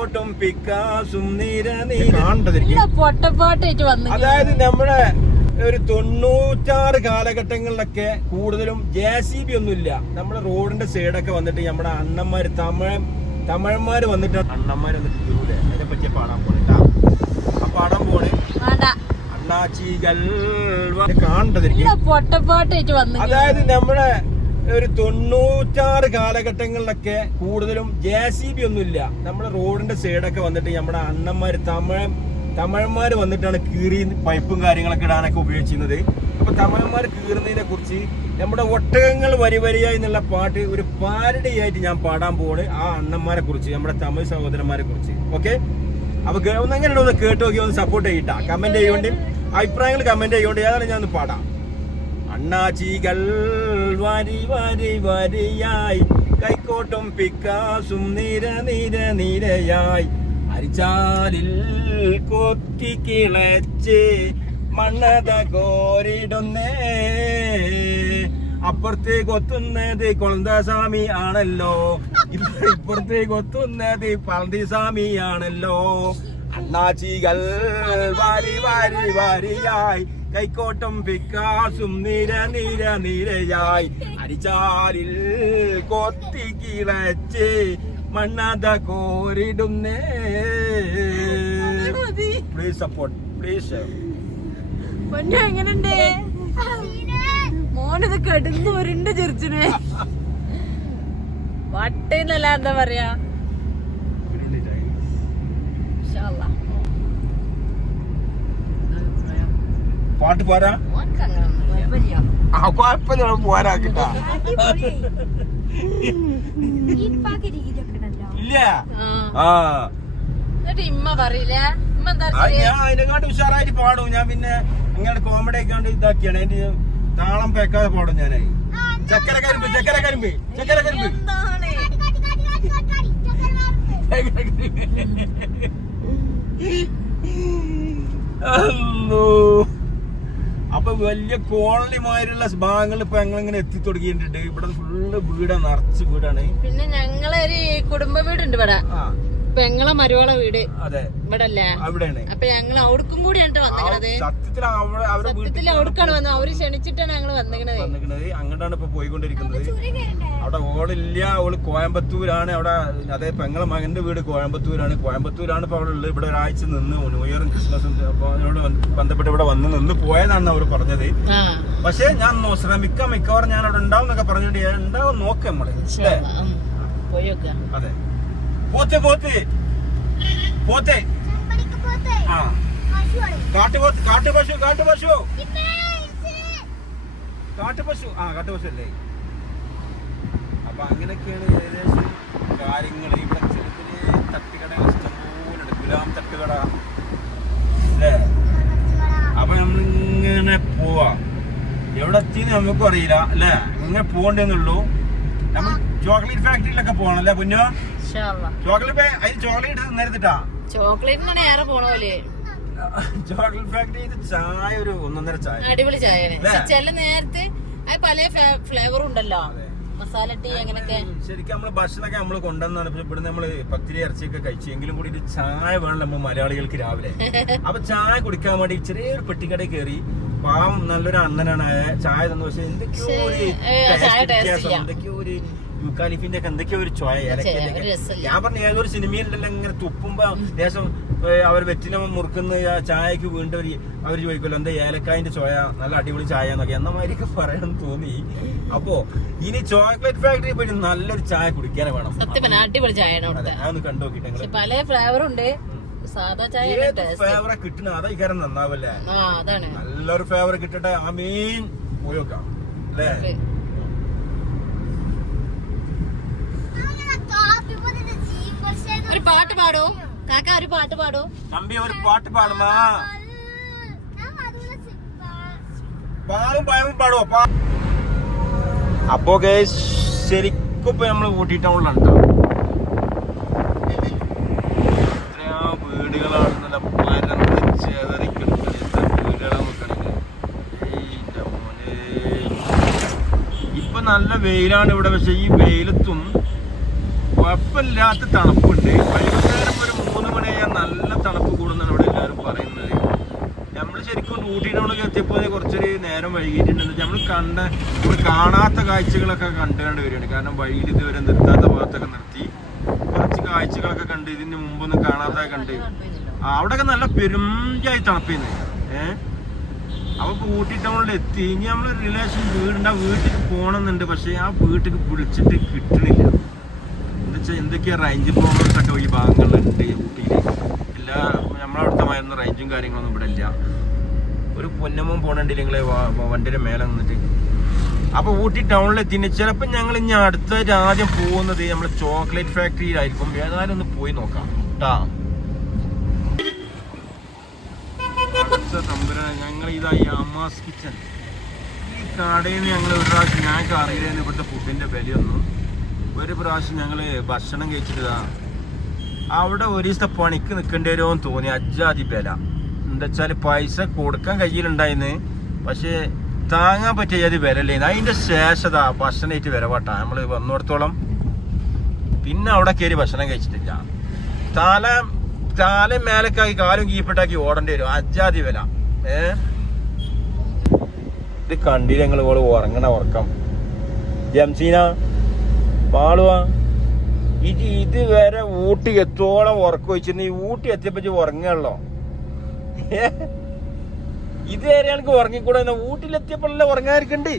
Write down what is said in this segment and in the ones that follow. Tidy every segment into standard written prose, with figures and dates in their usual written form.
കൈക്കോട്ടും പിക്കാസും പൊട്ടപ്പാട്ടായിട്ട് വന്നു. അതായത് നമ്മുടെ ഒരു 96 കാലഘട്ടങ്ങളിലൊക്കെ കൂടുതലും JCB ഒന്നുമില്ല. നമ്മുടെ റോഡിന്റെ സൈഡൊക്കെ വന്നിട്ട് നമ്മുടെ അണ്ണന്മാര് തമിഴന്മാര് വന്നിട്ട് അണ്ണന്മാര് വന്നിട്ട് ജൂലെ അതിനെ പറ്റിയ പാടാൻ പോണേട്ടാ. ആ പാടാൻ പോണേ അണ്ണാച്ചികൾ പൊട്ടപ്പാട്ടായിട്ട് വന്നു. അതായത് നമ്മുടെ ഒരു 96 കാലഘട്ടങ്ങളിലൊക്കെ കൂടുതലും JCB ഒന്നുമില്ല. നമ്മുടെ റോഡിന്റെ സൈഡൊക്കെ വന്നിട്ട് നമ്മുടെ അണ്ണന്മാര് തമിഴന്മാര് വന്നിട്ടാണ് കീറി പൈപ്പും കാര്യങ്ങളൊക്കെ ഇടാനൊക്കെ ഉപയോഗിച്ചിരുന്നത്. അപ്പൊ തമിഴന്മാർ കീറുന്നതിനെ കുറിച്ച് നമ്മുടെ ഒട്ടകങ്ങൾ വരി വരിയായി എന്നുള്ള പാട്ട് ഒരു പാരഡി ആയിട്ട് ഞാൻ പാടാൻ പോവാണ് ആ അണ്ണന്മാരെ കുറിച്ച്, നമ്മുടെ തമിഴ് സഹോദരന്മാരെ കുറിച്ച്. ഓക്കെ, അപ്പൊ എങ്ങനെ ഒന്ന് കേട്ട് നോക്കി ഒന്ന് സപ്പോർട്ട് ചെയ്യട്ടാ. കമന്റ് ചെയ്യുകൊണ്ട് അഭിപ്രായങ്ങൾ കമന്റ് ചെയ്യുകൊണ്ട് ഏതാണ് ഞാൻ ഒന്ന് പാടാം. അണ്ണാച്ചികൾ വരി വരി വരിയായി കൈക്കോട്ടും പിക്കാസും നിരയായി അരിച്ചാലിൽ കൊത്തി കിളച്ച് മണ്ണത കോരിടുന്നേ. അപ്പുറത്തേക്ക് കൊത്തുന്നത് കൊളന്തസ്വാമി ആണല്ലോ, ഇപ്പുറത്തേക്ക് കൊത്തുന്നത് പളനിസ്വാമി ആണല്ലോ. അണ്ണാച്ചികൾ വാരി വാരി വാരിയായി കൈക്കോട്ടും പിക്കാസും നിരയായി അരിച്ചാലിൽ കൊത്തി കിളച്ച് മണ്ണത കോരിടുന്നേ. Please support, please. എങ്ങനെയുണ്ട് മോനത് കെടുന്ന് ഒരുണ്ട് ചെറിച്ചിന് വട്ടേന്നല്ല എന്താ പറയാ. പാട്ട് പോരാ, കുഴപ്പമില്ല, പോരാ കിട്ടാ. ഇല്ല ഇമ്മ പറയില്ല, ഞാൻ അതിനെക്കാട്ട് ഉഷാറായിട്ട് പാടും. ഞാൻ പിന്നെ അങ്ങനെ കോമഡി ആക്കാണ്ട് ഇതാക്കിയാണ് അതിന്റെ താളം പേക്കാതെ പാടും. ഞാനായി ചക്കര കരിമ്പ് അപ്പൊ വലിയ കോളനിമാരുള്ള ഭാഗങ്ങൾ ഇപ്പൊ ഞങ്ങളിങ്ങനെ എത്തി തുടങ്ങിയിട്ടുണ്ട്. ഇവിടെ ഫുള്ള് വീടാണ്, നിറച്ച് വീടാണ്. പിന്നെ ഞങ്ങളൊരു കുടുംബ വീടുണ്ട് ഇവിടെ, പെങ്ങളെ മരുവള വീട്. അതെ, ഇവിടെ അല്ലേ, അവിടെയാണ്. അപ്പൊ ഞങ്ങൾ അവിടേക്കും കൂടിയാണ് വന്നിക്കണത്. സത്യത്തിൽ അവിടേക്കാണ് വന്നത്, അവര് ക്ഷണിച്ചിട്ടാണ് ഞങ്ങള് വന്നിക്കണത്. അങ്ങോട്ടാണ് ഇപ്പൊ പോയിക്കൊണ്ടിരിക്കുന്നത്. അവിടെ ഓളില്ല, ഓള് കോയമ്പത്തൂരാണ്. അവിടെ അതേ പെങ്ങളെ മകന്റെ വീട് കോയമ്പത്തൂരാണ് ഇപ്പൊ അവിടെ ഉള്ളത്. ഇവിടെ ഒരാഴ്ച നിന്ന് ന്യൂ ഇയറും ക്രിസ്മസും അപ്പൊ അതിനോട് ബന്ധപ്പെട്ട് ഇവിടെ നിന്ന് പോയതാണ് അവർ പറഞ്ഞത്. പക്ഷെ ഞാൻ മിക്കവാറും ഞാൻ അവിടെ ഉണ്ടാവും എന്നൊക്കെ പറഞ്ഞിട്ട് ഉണ്ടാവും നോക്കാം നമ്മള്. അതെ, പോത്തെ ആ കാട്ടുപശു അല്ലേ. അപ്പൊ അങ്ങനെയൊക്കെയാണ് ഏകദേശം കാര്യങ്ങൾ. ഇവിടെ ചെറിയ ചെറിയ തട്ടുകടകൾ ഇഷ്ടംപോലെ ഉണ്ട്, ഗുലാം തട്ടുകട അല്ലേ. അപ്പൊ നമ്മളിങ്ങനെ പോവാ, എവിടെ എത്തിന്ന് നമുക്കും അറിയില്ല അല്ലേ, ഇങ്ങനെ പോകണ്ടെന്നുള്ളൂ. നമ്മൾ ചോക്ലേറ്റ് ഫാക്ടറിയിലൊക്കെ പോകണം അല്ലേ പൊന്നോ. ചോക്ലേറ്റ് നേരത്തിട്ടാ ചോക്ലേറ്റിനാണ് ഏറെ പോണ പോലെ. ചോക്ലേറ്റ് ഫാക്ടറി ചായ ഒരു 1.5 ചായ, അടിപൊളി ചായ. ചില നേരത്തെ പല ഫ്ലേവറും ഉണ്ടല്ലോ, മസാല ടീ അങ്ങനൊക്കെ. ശരിക്കും നമ്മള് ഭക്ഷണമൊക്കെ നമ്മള് കൊണ്ടുവന്നാണ്. ഇവിടെ നമ്മള് പത്തിരി ഇറച്ചിയൊക്കെ കഴിച്ചെങ്കിലും കൂടി ചായ വേണം നമ്മൾ മലയാളികൾക്ക് രാവിലെ. അപ്പൊ ചായ കുടിക്കാൻ വേണ്ടി ചെറിയൊരു പെട്ടിക്കടയിൽ കയറി. പാവം നല്ലൊരു അണ്ണനാണ് ചായ തന്നു. പക്ഷെ എന്തൊക്കെയോ ഒരു എന്തൊക്കെയോ ഒരു യൂക്കാലിഫിന്റെ ഒക്കെ എന്തൊക്കെയോ ഒരു ചോയ. ഞാൻ പറഞ്ഞ ഏതൊരു സിനിമയിലെല്ലാം ഇങ്ങനെ തുപ്പുമ്പോ ദേശം അവർ വെറ്റില മുറുക്കുന്ന ചായക്ക് വീണ്ടും അവർ ചോദിക്കുമല്ലോ എന്താ ഏലക്കായന്റെ ചോയ, നല്ല അടിപൊളി ചായ എന്നൊക്കെ എന്നമാതിരിയൊക്കെ പറയണം തോന്നി. അപ്പൊ ഇനി ചോക്ലേറ്റ് ഫാക്ടറി പോയി നല്ലൊരു ചായ കുടിക്കാനേ വേണം. അടിപൊളി ചായ അതൊന്ന് കണ്ടു നോക്കിട്ടെ. പല ഫ്ലേവർ ഉണ്ട്. സാധാ ചായ ഫേവറ കിട്ടണ അതാ ഇക്കാരം നന്നാവല്ലേ. നല്ലൊരു ഫേവർ കിട്ടട്ടെ. ആമീൻ. പോയോക്കാം അല്ലേ. ഒരു പാട്ട് പാടോ കാക്ക, ഒരു പാട്ട് പാടോ തമ്പി, ഒരു പാട്ട് പാടുമാ. പാടുവോ? അപ്പോ ശരിക്കും ഇപ്പൊ നമ്മള് ഊട്ടി ടൗണിലാണ് വീടുകളാണ്. നല്ല പരന്ന് ചേതറിക്കുന്നത് വീടുകളാണ് നോക്കണെങ്കിൽ. ഇപ്പൊ നല്ല വെയിലാണ് ഇവിടെ. പക്ഷെ ഈ വെയിലത്തും കുഴപ്പമില്ലാത്ത തണുപ്പുണ്ട്. വൈകുന്നേരം ഒരു നമ്മൾ കാണാത്ത കാഴ്ചകളൊക്കെ കണ്ടുകൊണ്ട് വരികയാണ്. കാരണം വഴിയിൽ ഇതുവരെ നിർത്താത്ത ഭാഗത്തൊക്കെ നിർത്തി കുറച്ച് കാഴ്ചകളൊക്കെ കണ്ട് ഇതിന് മുമ്പൊന്നും കാണാത്ത കണ്ട് അവിടെയൊക്കെ നല്ല പെരുംജായി തണുപ്പിന്ന്. അപ്പൊ ഊട്ടി ടൗണിൽ എത്തി. ഇനി നമ്മള് റിലേഷൻ വീടുണ്ട്, ആ വീട്ടിൽ പോകണമെന്നുണ്ട്. പക്ഷെ ആ വീട്ടിൽ വിളിച്ചിട്ട് കിട്ടണില്ല. എന്താ വെച്ചാൽ എന്തൊക്കെയാ റേഞ്ച് പ്രോബ്ലംസ് ഒക്കെ ഈ ഭാഗങ്ങളിലുണ്ട് ഊട്ടിയിൽ. എല്ലാ നമ്മളവിടുത്തെ മായിരുന്ന റേഞ്ചും കാര്യങ്ങളൊന്നും ഇവിടെ ഇല്ല. ഒരു പൊന്നമ്മ പോകണമെങ്കിൽ നിങ്ങളെ വണ്ടിയുടെ മേലെ നിന്നിട്ട്. അപ്പൊ ഊട്ടി ടൗണിലെത്തിന് ചിലപ്പോൾ ഞങ്ങൾ ഇനി അടുത്തായിട്ട് ആദ്യം പോകുന്നത് നമ്മളെ ചോക്ലേറ്റ് ഫാക്ടറിയിലായിരിക്കും. ഏതായാലും ഒന്ന് പോയി നോക്കാം കേട്ടാ. തമ്പുരാനെ, ഞങ്ങൾ ഇതായി അമ്മാസ് കിച്ചൺ. ഈ കടയിൽ നിന്ന് ഞങ്ങൾ ഒരു പ്രാവശ്യം, ഞങ്ങൾക്ക് അറിയില്ലായിരുന്നു ഇവിടുത്തെ ഫുഡിന്റെ വിലയൊന്നും. ഒരു പ്രാവശ്യം ഞങ്ങൾ ഭക്ഷണം കഴിച്ചിട്ടാ അവിടെ ഒരു ദിവസത്തെ പണിക്ക് നിൽക്കേണ്ടി വരുമോ എന്ന് തോന്നി. അജ്ജാതി വില. എന്താ വെച്ചാൽ പൈസ കൊടുക്കാൻ കയ്യിലുണ്ടായിന്ന്, പക്ഷേ താങ്ങാൻ പറ്റിയ അത് വിലല്ലേന്ന്. അതിന്റെ ശേഷത ഭക്ഷണമായിട്ട് വരവാട്ടാ നമ്മൾ വന്നിടത്തോളം. പിന്നെ അവിടെ കയറി ഭക്ഷണം കഴിച്ചിട്ടില്ല. തല മേലക്കാക്കി കാലും കീപ്പിട്ടാക്കി ഓടേണ്ടി വരും. അജാതി വില. ഇത് കണ്ടില്ല ഞങ്ങൾ ഓള് ഉറങ്ങണ ഉറക്കം. ജംസീന പാളുവാ ഇതുവരെ ഊട്ടി എത്തോളം ഉറക്കം വെച്ചിരുന്നു. ഈ ഊട്ടി എത്തിയപ്പോ ഉറങ്ങുള്ളോ? ഇതുവരെ എനിക്ക് ഉറങ്ങിക്കൂടെ? ഊട്ടിലെത്തിയപ്പോഴല്ലേ ഉറങ്ങാതിരിക്കണ്ട്.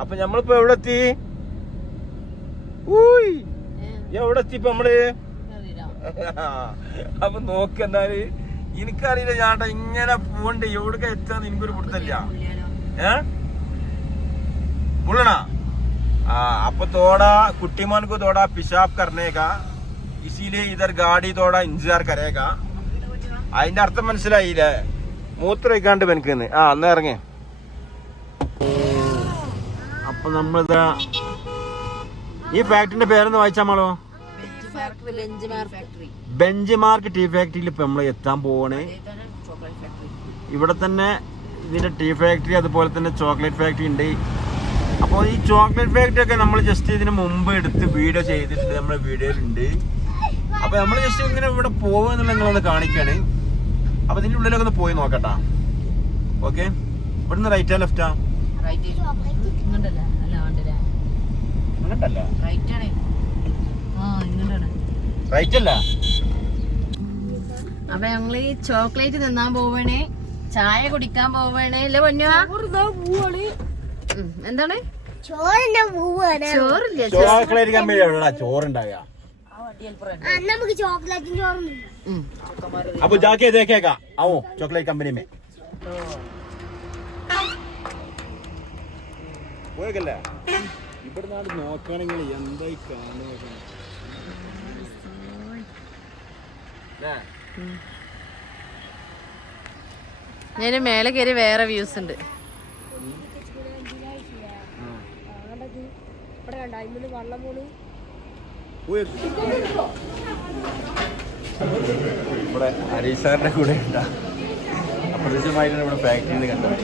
അപ്പൊ നമ്മളിപ്പോ എവിടെ എത്തി? എവിടെ എത്തിപ്പോ നമ്മള്? അപ്പൊ നോക്കെന്നാല് എനിക്കറിയില്ല. ഞാണ്ട ഇങ്ങനെ പോണ്ട് എവിടെ എത്താന്ന് എനിക്കൊരു പിടുത്തല്ല. बोलना अब थोड़ा कुट्टीमान को थोड़ा पेशाब करने का, इसीलिए इधर गाड़ी थोड़ा इंतजार करेगा. അതിന്റെ അർത്ഥം മനസ്സിലായില്ലേ? മൂത്രമൊഴിക്കാണ്ട് എനിക്കുന്ന്. അന്ന് ഇറങ്ങി. അപ്പൊ നമ്മളിതാ ഈ ഫാക്ടറിന്റെ പേരൊന്ന് വായിച്ചാമോ? ബെഞ്ച് മാർക്ക് ടീ ഫാക്ടറിയിൽ ഇപ്പൊ നമ്മൾ എത്താൻ പോവാണ്. ഇവിടെ തന്നെ ഇതിന്റെ ടീ ഫാക്ടറി അതുപോലെ തന്നെ ചോക്ലേറ്റ് ഫാക്ടറി ഉണ്ട്. അപ്പോൾ ഈ ചോക്ലേറ്റ് ഫാക്ടറി ഒക്കെ നമ്മൾ ജസ്റ്റ് ഇതിന് മുമ്പ് എടുത്ത് വീഡിയോ ചെയ്തിട്ടുണ്ട്, നമ്മുടെ വീഡിയോയിലുണ്ട്. അപ്പൊ നമ്മൾ ജസ്റ്റ് ഇങ്ങനെ ഇവിടെ പോകുക എന്നുള്ള നിങ്ങളൊന്ന് കാണിക്കാണ്. അപ്പൊ ഇതിന്റെ ഉള്ളിലൊക്കെ ഒന്ന് പോയി നോക്കട്ടാ. ഓക്കെ, ഇവിടുന്ന് റൈറ്റാ ലെഫ്റ്റാ? റൈറ്റ് അല്ല. അപ്പൊ ഞങ്ങള് ചോക്ലേറ്റ് തിന്നാൻ പോവണേ, ചായ കുടിക്കാൻ പോവണേ. അല്ലേ പൊന്നുവാ? എന്താണ്? ചോറില്ല. ചോക്ലേറ്റ് കമ്പനി എവിടെയാ ചോറുണ്ടാകുക? നമുക്ക് ചോക്ലേറ്റും ചോറും. അപ്പൊ ജാക്കെ ദേഖേഗാ आओ ചോക്ലേറ്റ് കമ്പനി में പോയല്ലേ. ഇവിടെ നാട് നോക്കുകയാണെങ്കിൽ എന്തായി കാണുക. ഞാൻ മേലെ കയറി വേറെ വ്യൂസ് ഉണ്ട്. ഇവിടെ ഹരീസാറിന്റെ കൂടെ ഉണ്ടാ അപ്രതീക്ഷിതമായിട്ടാണ് ഇവിടെ ഫാക്ടറിയിൽ നിന്ന് കണ്ടത്.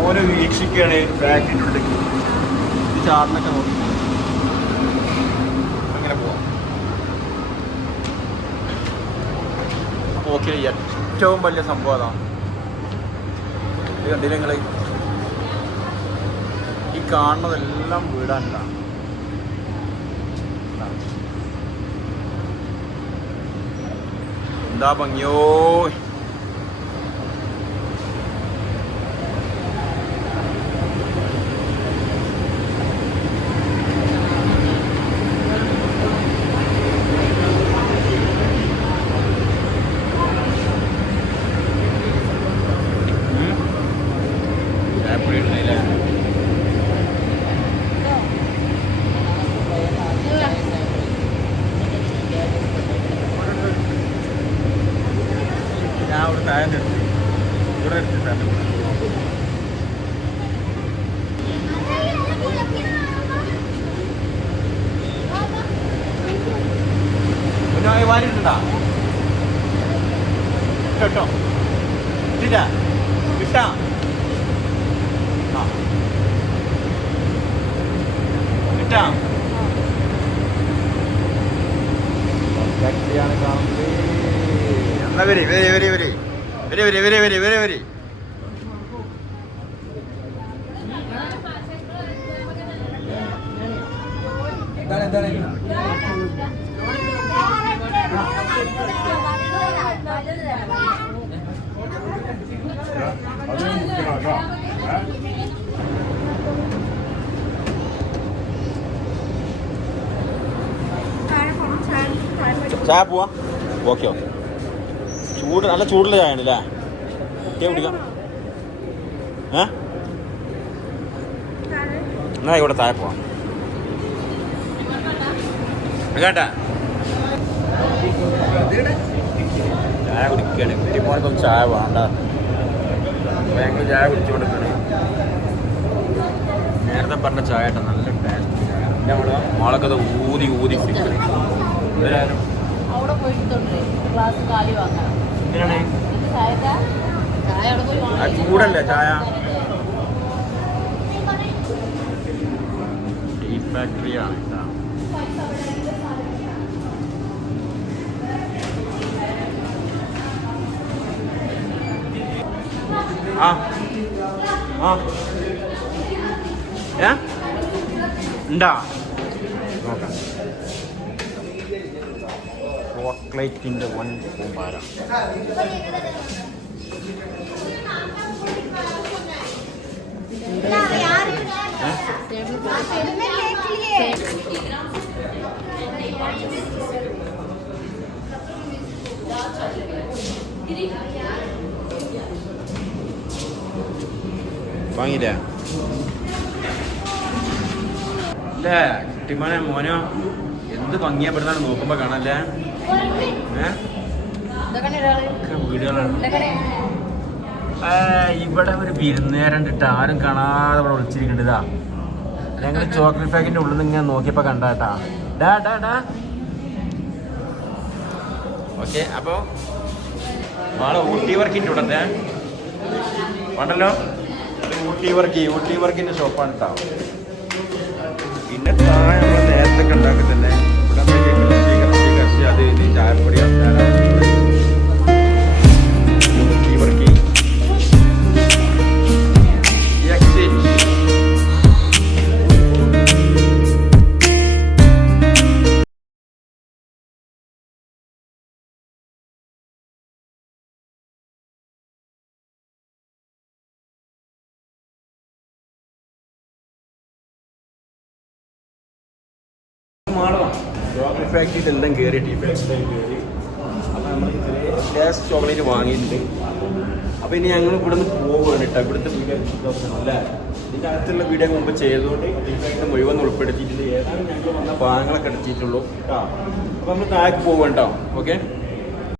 ഓരോ വീക്ഷിക്കുകയാണ് ഫാക്ടറിയുടെ ഇത് ചാർന്നൊക്കെ നോക്കി അങ്ങനെ പോവാം. ഓക്കെ, ഏറ്റവും വലിയ സംഭവം അതാണ്. ഇത് കണ്ടില്ല നിങ്ങൾ? ഈ കാണുന്നതെല്ലാം വീടാനില്ല. എന്താ ഭംഗിയോ. കേട്ടോ ഇല്ല കിട്ടാ. കിട്ടാ ഫാക്ടറിയാണ് കാണുന്നത്. എന്നാ വരി വരി വരി വരി വരി വരി വരി വരി വരി വരി. ചായ പോവാ. Okay okay. ചൂട് നല്ല ചൂടുള്ള ചായ ആണല്ലേ? കുടിക്കാം. എന്നാ ഇവിടെ താഴെ പോവാം കേട്ടാ. ചായ കുടിക്കുകയാണ്. പെരുമോനൊന്നും ചായ വേണ്ട. ഞങ്ങൾ ചായ കുടിച്ചു കൊടുക്കണം. നേരത്തെ പറഞ്ഞ ചായ കേട്ടോ നല്ല ടേസ്റ്റ്. മോളൊക്കെ അത് ഊതി ഊതി കുടിക്കണം. ഇവരാരും അവിടെ പോയിട്ടുണ്ട് ഗ്ലാസ് കാലി വാങ്ങാൻ. എന്തിനാണ് ചായ അവിടെ പോയി ആ ചൂടല്ലേ ചായ? ടീ ഫാക്ടറിയാണ് കേട്ടോ. ആ ആ ഉണ്ടാ നോക്കാം. ചോക്ലേറ്റിൻ്റെ വൻ കൂമ്പാരം. വാങ്ങിയില്ലേ? അല്ലേ കുട്ടിമാനെ മോനോ എന്ത് ഭംഗിയപ്പെടുന്നാണ് നോക്കുമ്പോ കാണല്ലേ? വീടുകളാണ്. ഇവിടെ ഒരു വിരുന്നേരണ്ടിട്ട് ആരും കാണാതെ ഇവിടെ വിളിച്ചിരിക്കണ്ടതാ. ഞങ്ങൾ ചോക്ലേറ്റ് ഫാക്ടറിന്റെ ഉള്ളിൽ നിന്ന് ഇങ്ങനെ നോക്കിയപ്പോ കണ്ടാട്ടാ. ഡാ ഡാ ഡാ. ഓക്കെ, അപ്പൊ നാളെ ഊട്ടി വർക്കിൻ്റെ ഉടനെ വേണ്ടല്ലോ. ഊട്ടി വർക്കിന്റെ ഷോപ്പാണ് കേട്ടോ. പിന്നെ താഴെ നമ്മൾ നേരത്തെ ഉണ്ടാക്കി തന്നെ ഇവിടെ അത് ഇത് ചായപ്പൊടി ഊട്ടി വർക്കി ചോക്ലേറ്റ് ഫാക്ടറിയിൽ എല്ലാം കയറി ടീ ഫാക്ടറിയിൽ കയറി. അപ്പോൾ നമ്മൾ ഗ്ലാസ് ചോക്ലേറ്റ് വാങ്ങിയിട്ടുണ്ട്. അപ്പോൾ ഇനി ഞങ്ങൾ ഇവിടെ നിന്ന് പോവുകയാണ് കേട്ടോ. ഇവിടുത്തെ വീഡിയോ അല്ല ഇതിൻ്റെ അകത്തുള്ള വീഡിയോ മുമ്പ് ചെയ്തുകൊണ്ട് ടീ ഫാക്ടറി മുഴുവൻ ഉൾപ്പെടുത്തിയിട്ടുണ്ട്. ഏതാണ്ട് ഞങ്ങൾ വന്ന ഭാഗങ്ങളൊക്കെ എടുത്തിട്ടുള്ളൂ കേട്ടോ. അപ്പോൾ നമ്മൾ താഴേക്ക് പോവുക കേട്ടോ. ഓക്കെ.